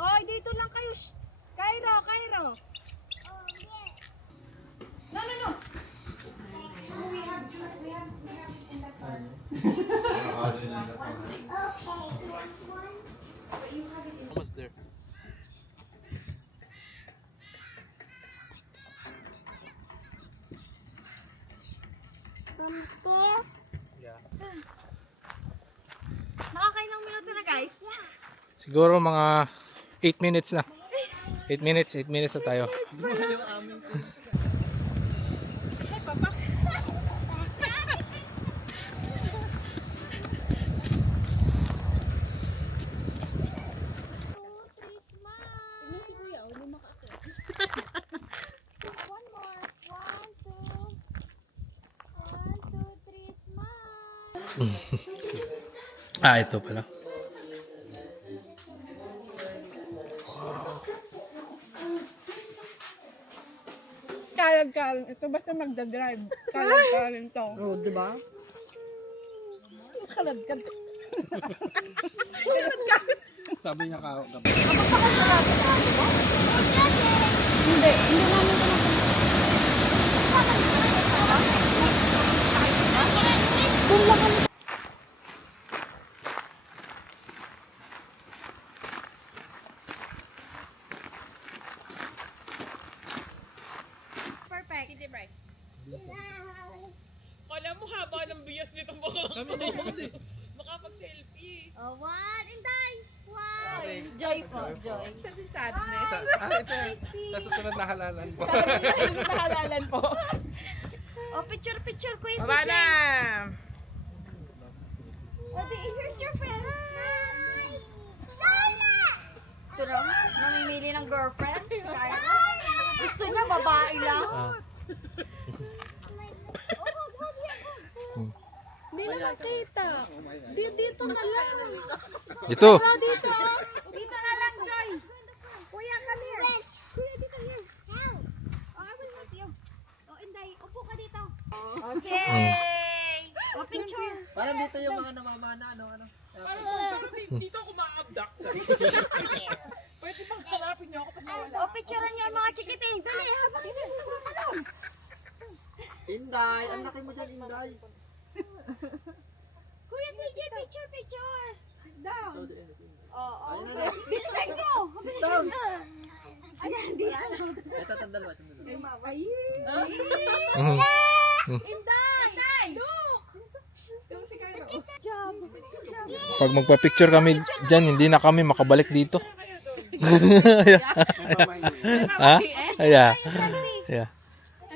Oy, dito lang kayo. Shh. Cairo. No. Almost there. Yeah. Nakakailang minuto na, guys. Siguro mga 8 minutes na. 8 minutes na tayo. Hey, papa. Tignan si kuya, hindi makakit. One more. 1, 2, 3, smile. Ah, ito pala. Kalag-kalang. Ito basta magdadrive. Kalag-kalang to. Oo, di ba? Kalag-kalang. Sabi niya ka. Hindi namin ito kung lang perfect. Hindi bright. Alam mo haba ng bias nitong baka. Kami na yun. Makapag-selfie. Oh, one. Inday. Wow. Joy po. Joy. Kasi sadness. Ito. Sa susunod na halalan po. Nahalalan po. Oh, picture ko yung Baba na! Oh, here's your friend. Hi. Charlotte! Ito raw, namimili ng girlfriend. Si Kaya. Gusto niya babae lang. Hindi na makita. Dito na lang. Ito. Dito. Dito na lang, Joy. Kuya, come here. Kuya, dito here. Oh, I will help you. Oh, Inday, upo ka dito. Okay. Oh, picture. Parang dito yung mga namamana, ano. Dito ako ma-abduct. Pwede bang hanapin niyo ako pag nawala? Oh, picturean niyo ang mga chikiting. Dali, habang hindi mo naman alam. Inday, ang laki mo dyan, Inday. Kuya CJ, picture. Down. Ito, si Inday. Oo. Ayun na. Bilisan nyo. Bilisan nyo. Ayan, di yan. Ito, tandal mo. Ay. Mhm. Inday. Look. Yung si Cairo. Job. Pag magpa-picture kami dyan, hindi na kami makabalik dito. Ha? Yeah. Yeah.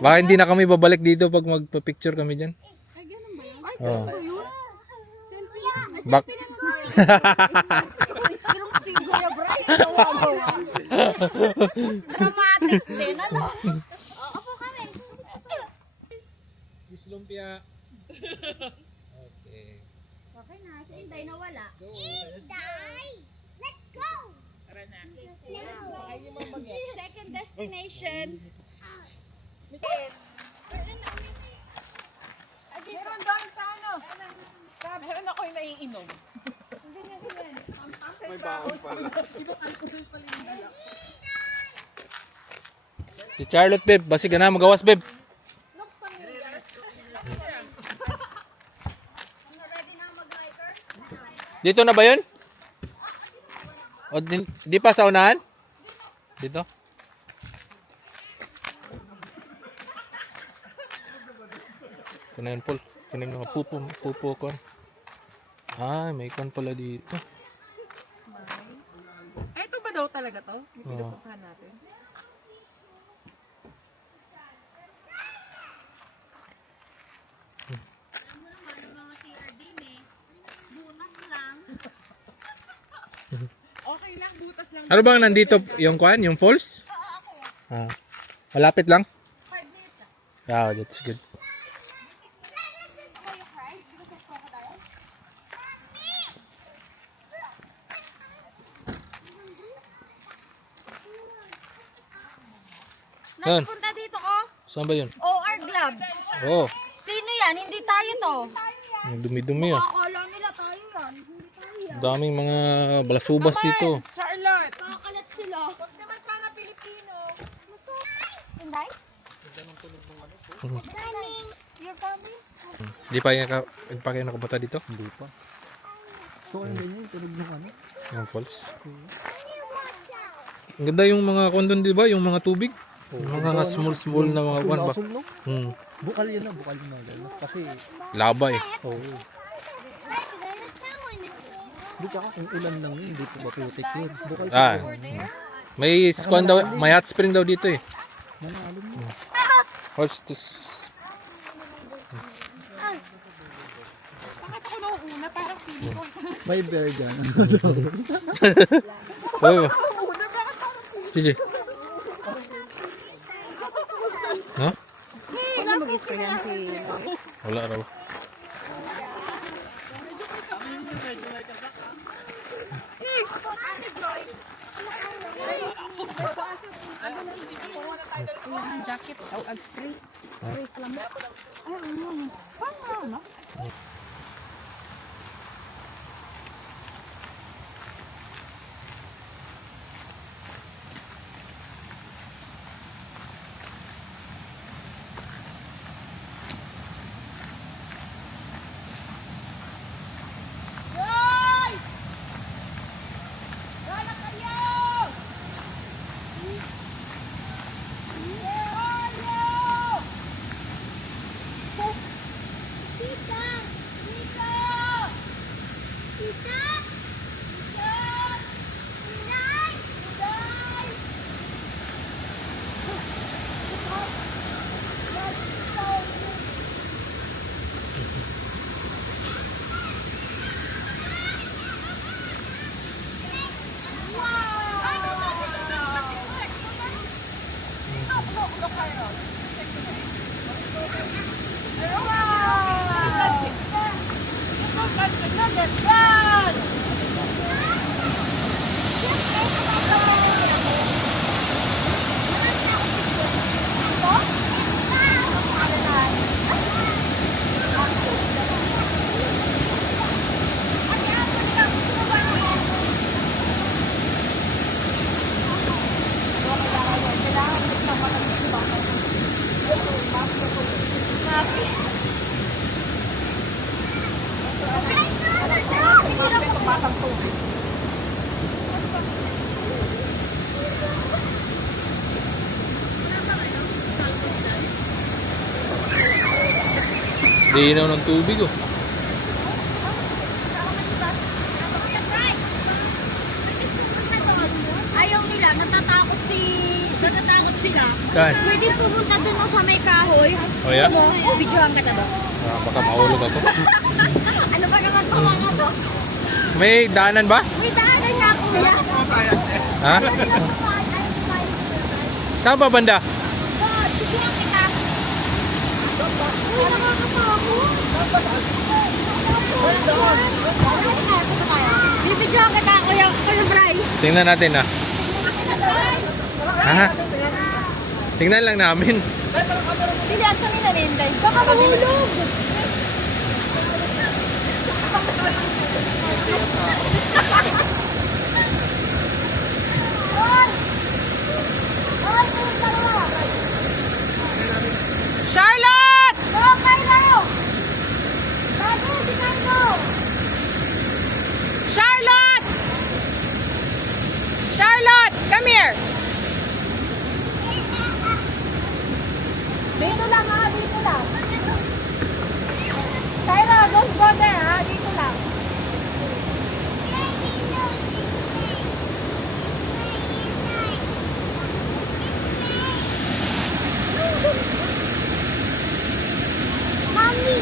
Baka hindi na kami babalik dito pag magpa-picture kami dyan. Ay, ganun ba yun? Ay, Oh. yun. Selfie lang. Bak Pero si Kuya Brian, sawa-gawa. Dramatic din, ano? Oo, po kami. Sis Lumpia. Okay. Okay na, si Inday nawala. Inday! Let's go! Tara na. Second destination. Meron doon sa ano? Meron ako yung naiinom. May baon pala. Si Charlotte, babe. Basi ka na magawas, babe. Ready na mag-hikers? Dito na ba yun? O di pa sa unahan? Dito? Ito na yun, Paul. Ito na yung mga pupo ko. Ah, may kan pala dito. Ay, ito ba daw talaga to? Yung Oo. pinupuntahan natin. Mga CRD eh. Butas lang. Okay lang, butas lang. Ano bang nandito yung kwan? Yung falls? Ah, malapit lang? 5 minutes na. Yeah, that's good. Yan. Nagpunta dito ko. Saan ba yun? OR Glove. Oh, Sino yan? Hindi tayo to. yung dumi-dumi ah. Akala nila tayo yan. Hindi tayo. Daming mga balasubas dito. Charlotte! Nakakalat sila. Huwag naman sana Pilipino. Inday? Coming. You're coming? Di pa kayo nakapunta dito? Hindi pa. So, ano yun? Tunog ng ano? Yung falls. Ang ganda yung mga kondon, di ba? Yung mga tubig. Yung mga small na mga kwan ba? Sul, no? Hmm. Bukal yun na, bukal yun na. Ano? Kasi, Laba eh. oo. Hindi ka kung ulan lang yun, hindi po ba putik yun. Bukal Ah. siya. May kwan daw, may hot spring daw dito eh. Malalim mo. Horse to... Bakit ako nauuna? Parang feeling ko. May bear dyan. Oh. Sige. Ha? Huwag na mag-spray yan si... Wala raw. Jacket. Oh, ag-spray. Spray lang. Ay, ano? Paano na? Linaw ng tubig oh. Ayaw nila, natatakot sila. Saan? Pwede pumunta dun sa may kahoy. Oh yeah? Videohan ka na ba? Ah, baka mahulog ako. Ano ba naman ito mga to? May daanan ba? May daanan na kuya. Ha? Saan ba banda? God, videohan kita. Uy, nakakatakot. Bibidyohan kita, Kuya Bray. Tingnan natin ah. Ha? Tingnan lang namin. Hindi, asa nila Ninday? Baka mahulog. Charlotte! Okay na yun. Bago, tingnan mo. Charlotte! Charlotte! Come here! Dito lang ha, dito lang. Tyra, don't go there ha, dito lang. Mami!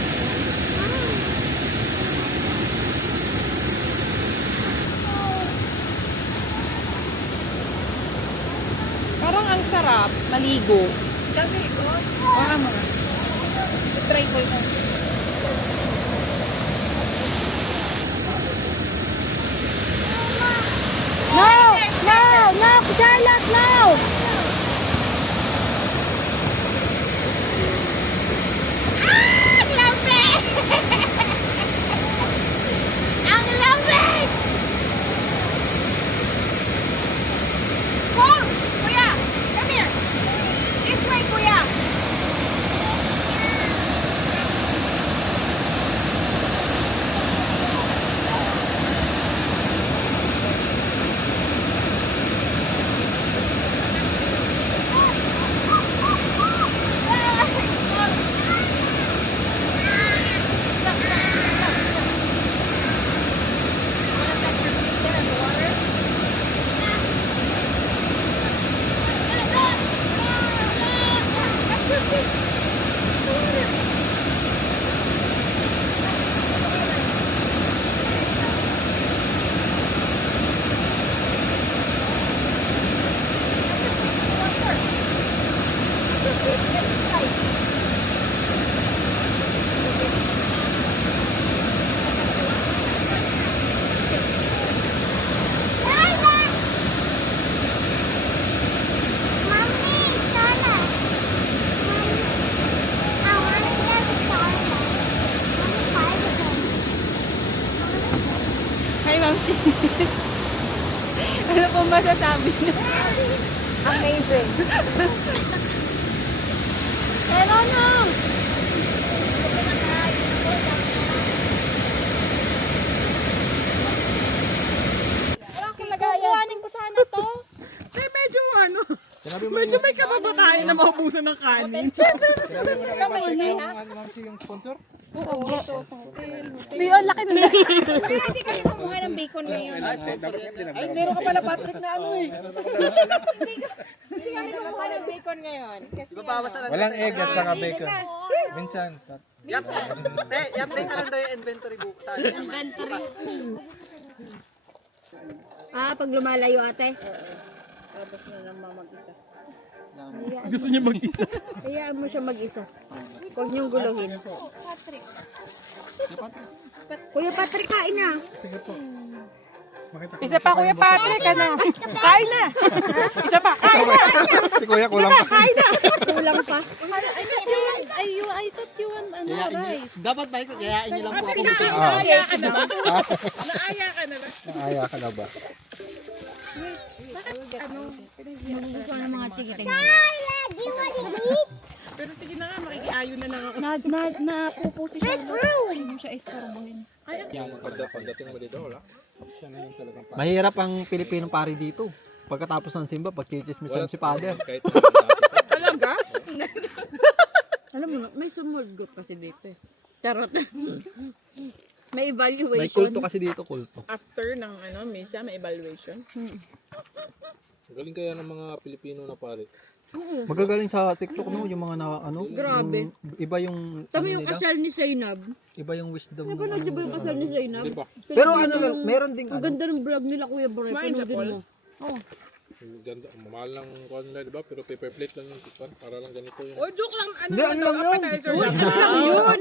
Parang ang sarap maligo. Maligo? Oo mo. Try ko ito. No! No! No! Charlotte, no! Ah! Lamig! Ang lamig! Hi, Ma'am Shi. Ano po masasabi niyo? Amazing. Pero no! Kukuhanin ko sana to. Eh, medyo ano. Medyo may kababatayan na maubusan ng kanin. Leon, laki na. Pero hindi kami kumuha ng bacon ngayon. Ay, meron ka pala Patrick na ano eh. Hindi kami kumuha ng bacon ngayon. Kasi Walang egg at saka bacon. Minsan. I-update na lang daw yung inventory book. Inventory. Pag lumalayo ate. Tapos na lang mag-isa. Gusto niya mag-isa. Hayaan mo siya mag-isa. Huwag niyong guluhin. Kuya Patrick, kain na. Isa pa, Kuya Patrick, ano? Kain na! Isa pa, kain na! Si Kuya kulang pa. Kulang pa. I thought you want rice. Dapat ba ito? Kayain niyo lang po ako. Naaya ka na ba? Naaya ka na ba? Naaya ka na ba? Gusto ng mga tigiting. Pero sige na nga, makikiayo na lang ako. Napupo si siya. Hindi mo siya istorbohin. Pagdating mo dito, wala. Mahirap ang Pilipinong pari dito. Pagkatapos ng simba, pagchichismisan si Father. Kahit Talaga? Alam mo, may sumulgot kasi dito eh. Charot. May evaluation. May kulto kasi dito, kulto. After ng misa, may evaluation. galing kaya ng mga Pilipino na pare. Magagaling sa TikTok no, yung mga na ano. Grabe. Iba yung Tama yung nila, kasal ni Zainab. iba yung wisdom. Napanood niyo ba yung kasal ni Zainab? Pero ano lang, meron ding Ang ano. ganda ng vlog nila Kuya Bray. Panoodin mo. Ang ganda, mahal lang kuha nila, di ba? Pero paper plate lang yung tikpan. Para lang ganito yung... O, joke lang. Ano Hindi, ano lang yun. appetizer lang. Ano lang yun?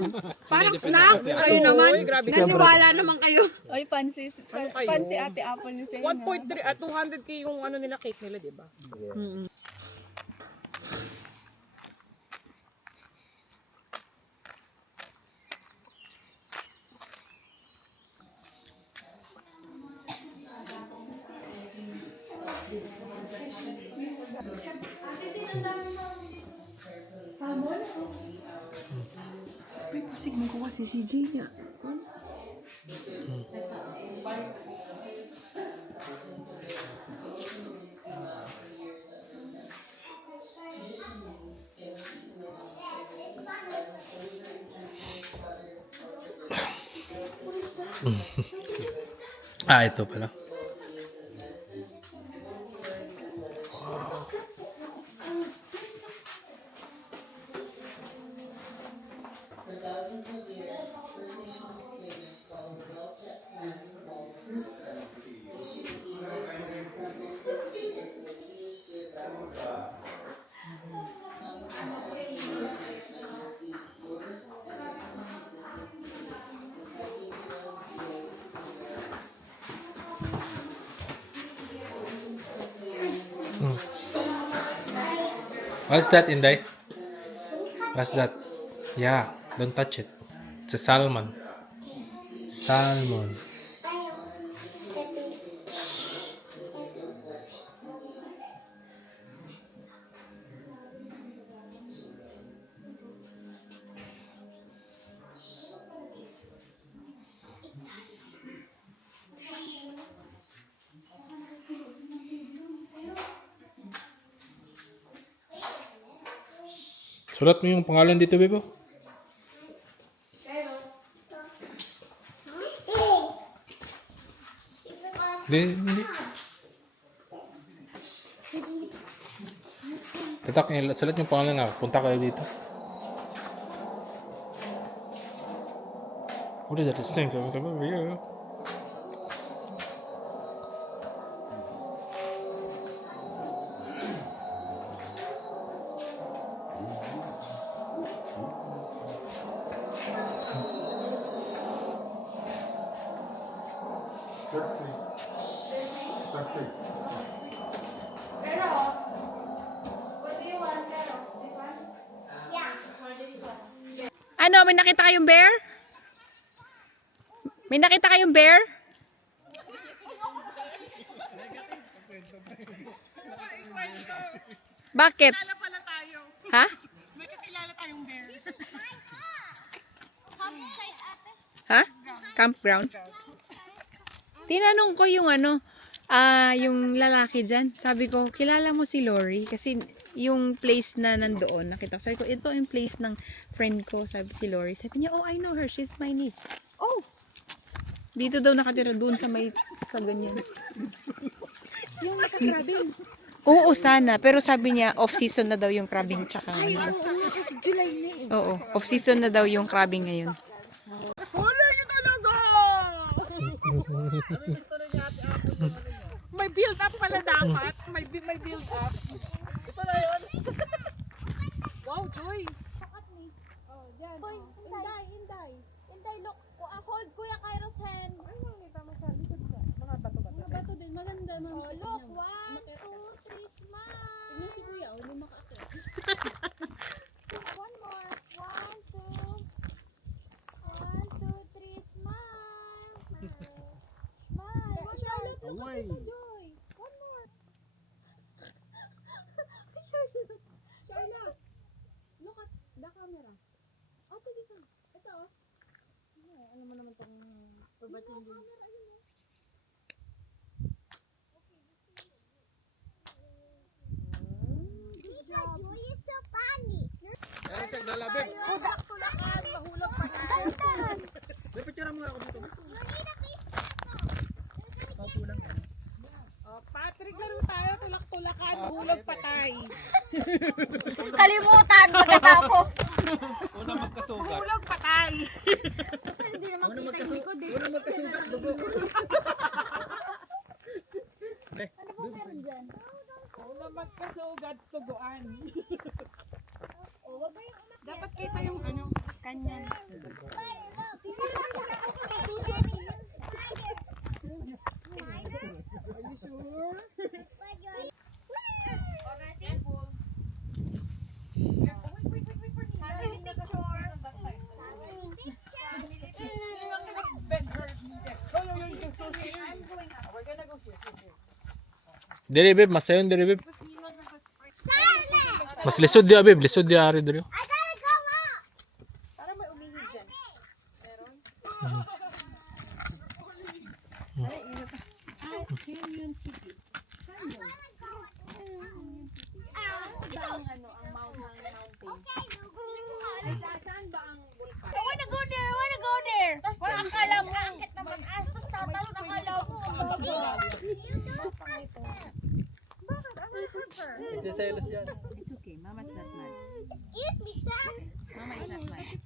Parang snacks. Kayo naman. grabe. Naniwala naman kayo. Ay, pansi ate apple ni Zainab. 1.3 at 200k yung ano nila cake nila, di ba? Ay, pasig mo ko kasi si CJ niya. Ah, ito pala. What's that, Inday? What's that? Yeah, don't touch it. It's a salmon. Salmon. Sulat mo yung pangalan dito, Bebo. Hindi. Tatak, sulat yung pangalan na. Punta kayo dito. What is that? This thing coming over here. Ano, may nakita kayong bear? May nakita kayong bear? Bakit? Kilala pala tayo. Ha? May kakilala tayong bear. Ha? Campground? Tinanong ko yung yung lalaki dyan. Sabi ko, kilala mo si Lori? Kasi yung place na nandoon, nakita ko. Sabi ko, ito yung place ng friend ko. Sabi si Lori. Sabi niya, oh, I know her. She's my niece. Oh! Dito daw nakatira doon sa may, sa ganyan. Yung nakakrabing. Oo, sana. Pero sabi niya, off-season na daw yung crabbing tsaka. Ay, oo, kasi July na eh. Oo, off-season na daw yung crabbing ngayon. Wala yun talaga! May build up pala dapat. May build up. Ito na yun. Wow, Joy. Hoy, Inday, look. Hold Kuya Kairo's hand. Mga bato din. Maganda, ma'am. Oh, look. 1, 2, 3, smile. Tignan si Kuya, hindi makakit. One more. 1, 2. 1, 2, 3, smile. Smile. Charlotte, look at Tita Joy. One more. Charlotte, look at the camera. Oh, tuloy ka. Ito, oh. Ano mo naman itong tubatin din. Good job. Joy is so funny. Kaya siya lalabib. Tulak-tulakan. Mahulog pa tayo. Picture mo nga ako dito. Oh, Patrick, laro tayo. Tulak-tulakan. Hulog patay. Kalimutan pagkatapos. Una magkasugat. Hulog patay. Hindi naman Una kita yung likod eh. Una magkasugat. Dugo. Ano ba meron dyan? Una magkasugat, tuguan. Oh, wag ba yung dapat kita yung kanyan. Are you sure? Ben hurt me there. Oh, you're so scared. We're gonna go here. Diri babe, masayon diri babe. Mas lisod dia babe, lisod dia ari diri. Para may umihig dyan. Canyon City. I wanna go there. Tapos akala mo, akit na mag-as. Tapos tatalon, akala mo. Nagsiselos yan. It's okay, Mama's not mad. Excuse me, sir. Mama is not mad.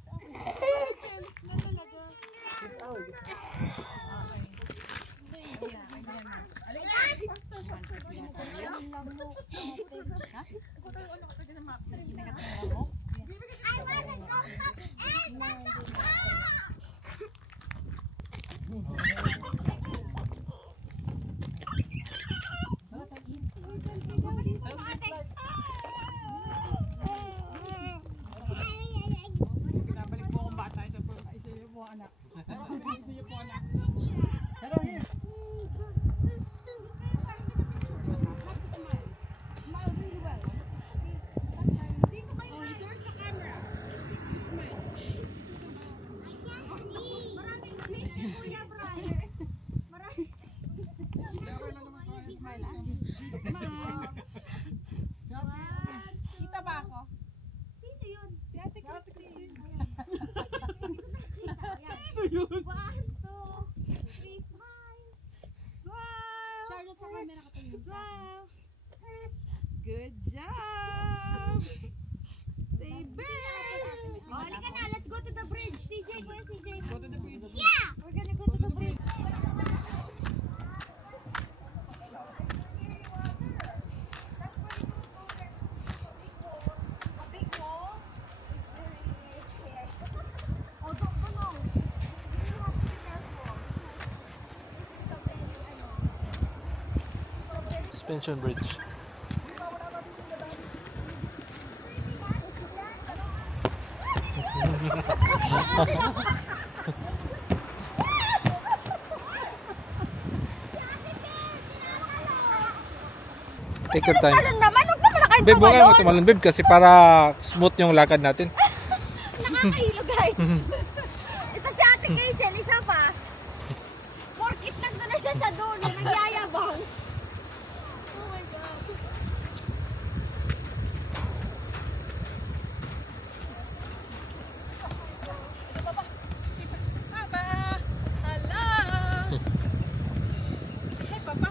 I wanna go up and Pinabalik mo akong bata. Ito yung po anak. Ito yung po anak. Hello, here. Smile really well. Dito kayo. Turn the camera. Smile. maraming space ni Kuya Brian. Maraming. Smile, ah. Smile. Kita ba ako? Sino yun? Si Ate Christine. Ayan. 1, 2, 3, smile. Smile. Charlotte, sa camera ka tingin. Smile. Good job. Say bear. Oh, halika na. Let's go to the bridge. CJ, Kuya CJ. Go to the bridge. Yeah! We're gonna go to the bridge. Suspension bridge. Take your time. Ano naman? Huwag naman na kayo Babe, huwag tumalon. mo tumalon, babe, kasi para smooth yung lakad natin. Nakakahilo, guys. Ito si Ate Kaisen, isa pa. Porkit nandun na siya sa dulo, nagyayabang. Oh my God. Papa! Hello! Hey, Papa!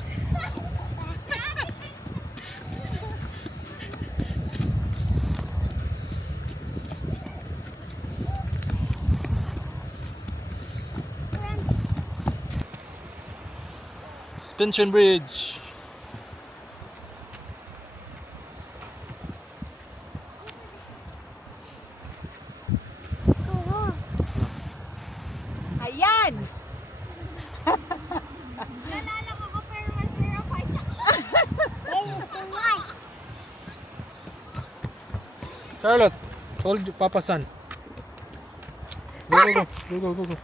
Suspension bridge. Ayan! Nalala ko ko pero mas zero fight sa Charlotte, hold Papa San. Go, go, go. Go, go, go, go.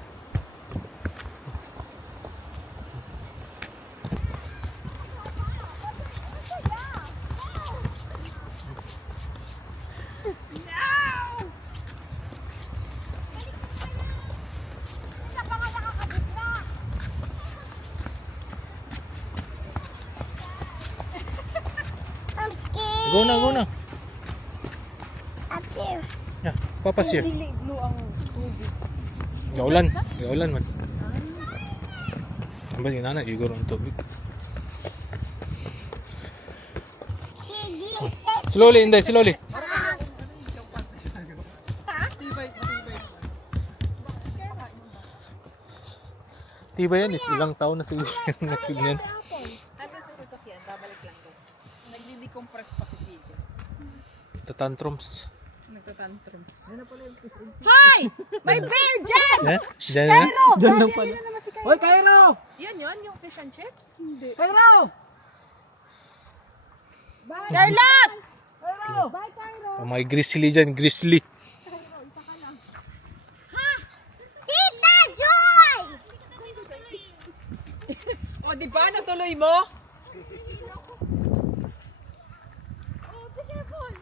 I'm scared. Go na, go na. Up there. Yeah, Papa's here. Niliglo ang tubig. Gaulan. Gaulan man. Ang ba yung nana, iguro ang tubig. Slowly, Inday, slowly. Tiba yan, ilang taon na siguro yung nakid niyan. Hanggang sa sasakyan, babalik lang ko. Nagdi-decompress pa si PJ. Tantrums. Nagtatantrum. Hi! May bear dyan! Eh? Diyan na? Diyan lang pala. Hoy, Cairo! Yan yun, yung fish and chips? Hindi. Cairo! Charlotte! Oh, may grizzly dyan, grizzly. Tita Joy! O, di ba? Natuloy mo? Oh, be careful.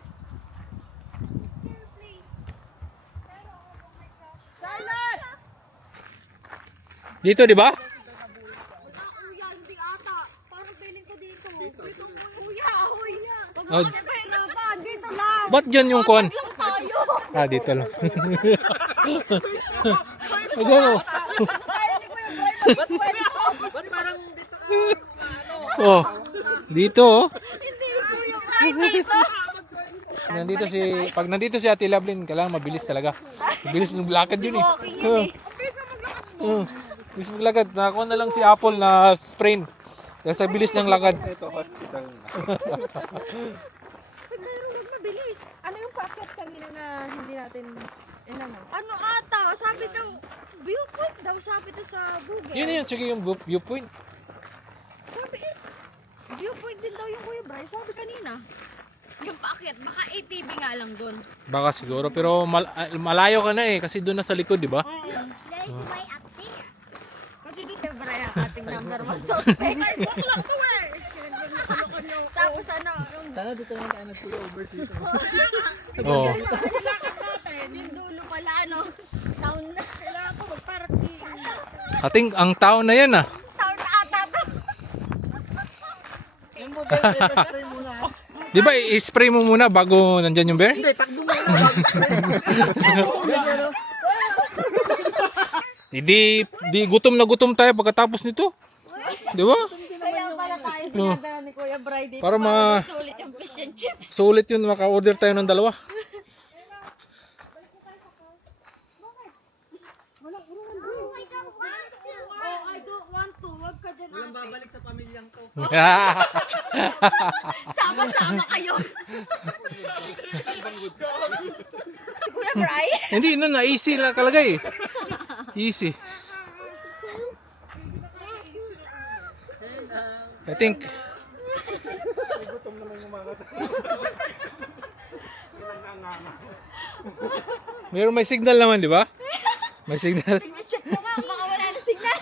Charlotte! Dito, di ba? Kuya, hindi ata. Parang feeling ko dito. Dito, kuya, ahoy. Oh, Huwag mo pa, dito lang. ba't dyan yung kon? Lang tayo. Ah, dito lang. Ano? Tayo ni Kuya Bray, magkwento. Ba't parang dito ka? Oh, dito oh. Hindi, Kuya Bray dito. Pag nandito si Ate Lovelyn, kailangan mabilis talaga. Mabilis ng lakad yun eh. Mabilis maglakad. Nakakuha na lang si Apple na sprain. Dahil sa bilis ng lakad. Mabilis. Ano yung packet kanina na hindi natin inano? Ano ata? Sabi daw, viewpoint daw sabi daw sa Google. Yun, sige yung viewpoint. Sabi viewpoint din daw yung Kuya Bray. Sabi kanina. Yung packet, baka ATV nga lang doon. Baka siguro. Pero malayo ka na eh. Kasi doon na sa likod, di ba? There's way up there. Kasi dito yung Bray ang ating number one suspect. Tapos ano, Sana dito lang tayo nag-over dito. Oo. yung dulo pala ano, town na. Kailangan ko magparking. Ating ang tao na yan ah. Town na ata to. Yung mo, spray muna. Di ba i-spray mo muna bago nandyan yung bear? Hindi, takbo mo na. Di gutom na gutom tayo pagkatapos nito. Di ba? Kaya pala tayo pinadala ni Kuya Bray dito. Para Sulit yung fish and chips. sulit yun, maka-order tayo ng dalawa. Oh, I don't want to. Wag ka dyan. Walang babalik sa pamilyang to. Sama-sama kayo. Si Kuya Bray. Hindi, na easy lang kalagay eh. Easy. I think may signal naman, di ba? May signal. Check mo nga, baka wala na signal.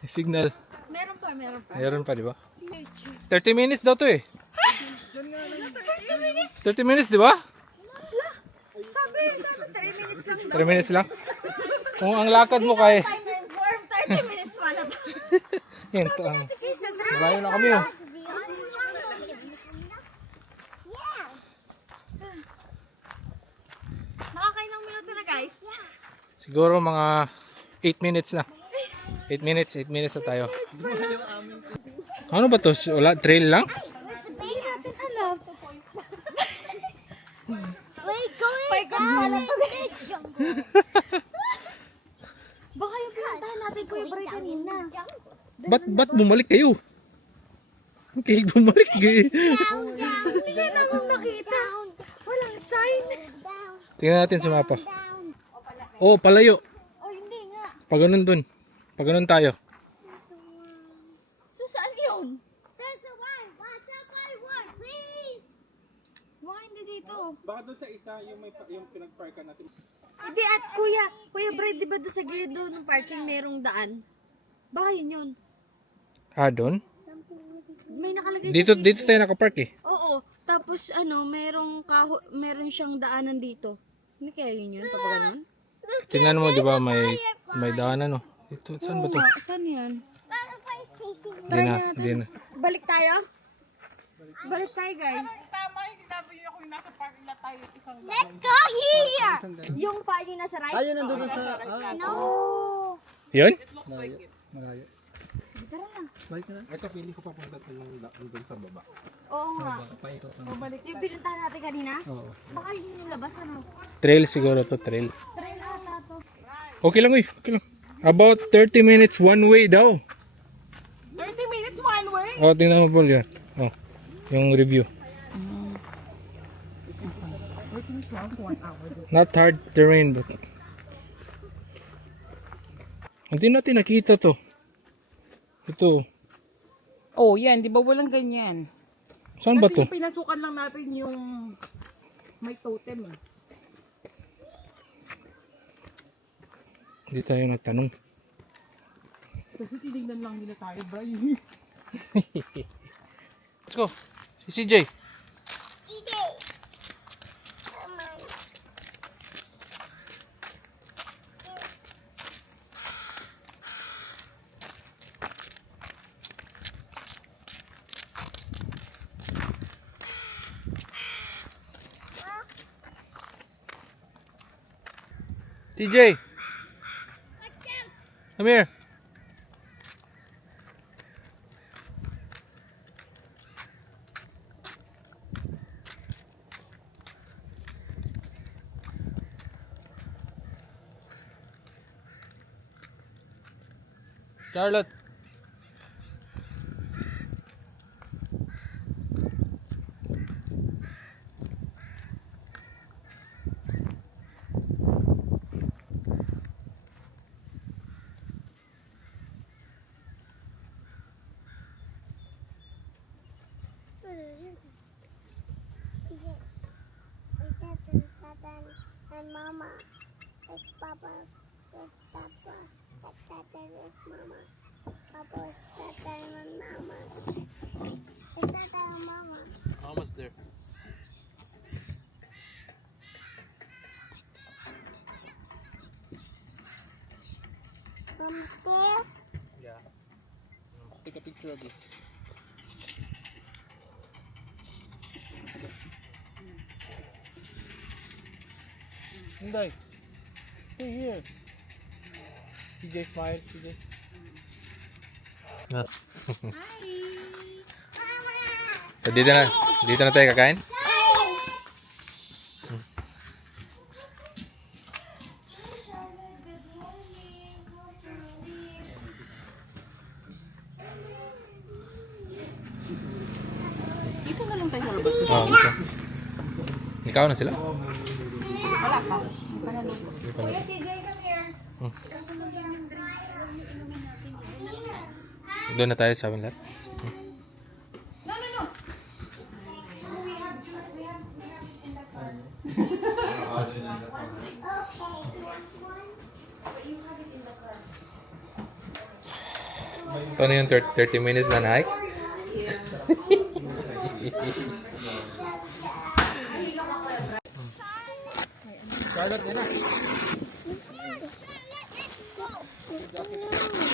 May signal. Meron pa, meron pa. Meron pa, di ba? 30 minutes daw to eh. 30 minutes, di ba? Sabi, 3 minutes lang 3 minutes lang. Kung ang lakad mo kay... Time and form, 30 minutes wala. Yan, ito ang... Vacation, Malayo na kami, oh. Nakakailang minuto na guys. Siguro mga 8 minutes na. 8 minutes na tayo. Ano ba to? Wala, trail lang? Hindi natin alam. Baka yung pinuntahan natin Kuya Bray kanina. Ba't bumalik kayo? Okay, bumalik kayo. Hindi na akong nakita. Walang sign. Tingnan natin sa mapa. Oh, palayo. Oh, hindi nga. Pag ganun dun. Pag ganun tayo. So, saan yun? Baka hindi dito. Baka doon sa isa, yung pinag-parkan natin. Hindi at Kuya Bray, di ba doon sa gilid doon ng parking merong daan? Baka yun yun. Ah, dun? May nakalagay Dito, sa dito tayo nakapark eh. Oo. Tapos meron siyang daanan dito. Hindi kaya yun yun? Papa ganun? Tingnan mo, di ba, may daanan, no? Dito, saan ba to? Saan yan? Di na. Balik tayo? Balik tayo guys. Tama yung sinabi niyo kung nasa parking na tayo isang Yung parking nasa right? Ayun, nandun sa... No! Yun? Malayo. Tara na. Balik na. Ito, pili ko papunta doon sa baba. Oo nga. Paikot na. Yung pinuntahan natin kanina? Oo. Baka yun yung labas ano? Trail siguro to, trail. Try ata to. Okay lang, uy. Okay lang. About 30 minutes one way daw. 30 minutes one way? Oh, tingnan mo, Paul, yan. Oh, yung review. Not hard terrain, but... Hindi natin nakita to. Ito. Oh, yan. Di ba walang ganyan? Saan ba to? Kasi pinasukan lang natin yung may totem eh. Hindi tayo nagtanong. Kasi tinignan lang nila tayo, bro. Let's go. Si CJ. TJ. Come here. Charlotte. And Mama. It's Papa. It's Papa. Tata is Mama. Papa is Tata and Mama. It's Tata and Mama. Almost there. Mama's there. Yeah. Let's take a picture of this. Hindi. Stay here. CJ smile, CJ. So dito na tayo kakain? Dito na lang tayo sa labas. Oh, dito. Ikaw na sila? Wala ka. Kuya CJ, come here. Doon na tayo sa amin lahat. No. Paano yung 30 minutes na hike? Charlotte, yan na. Let's go.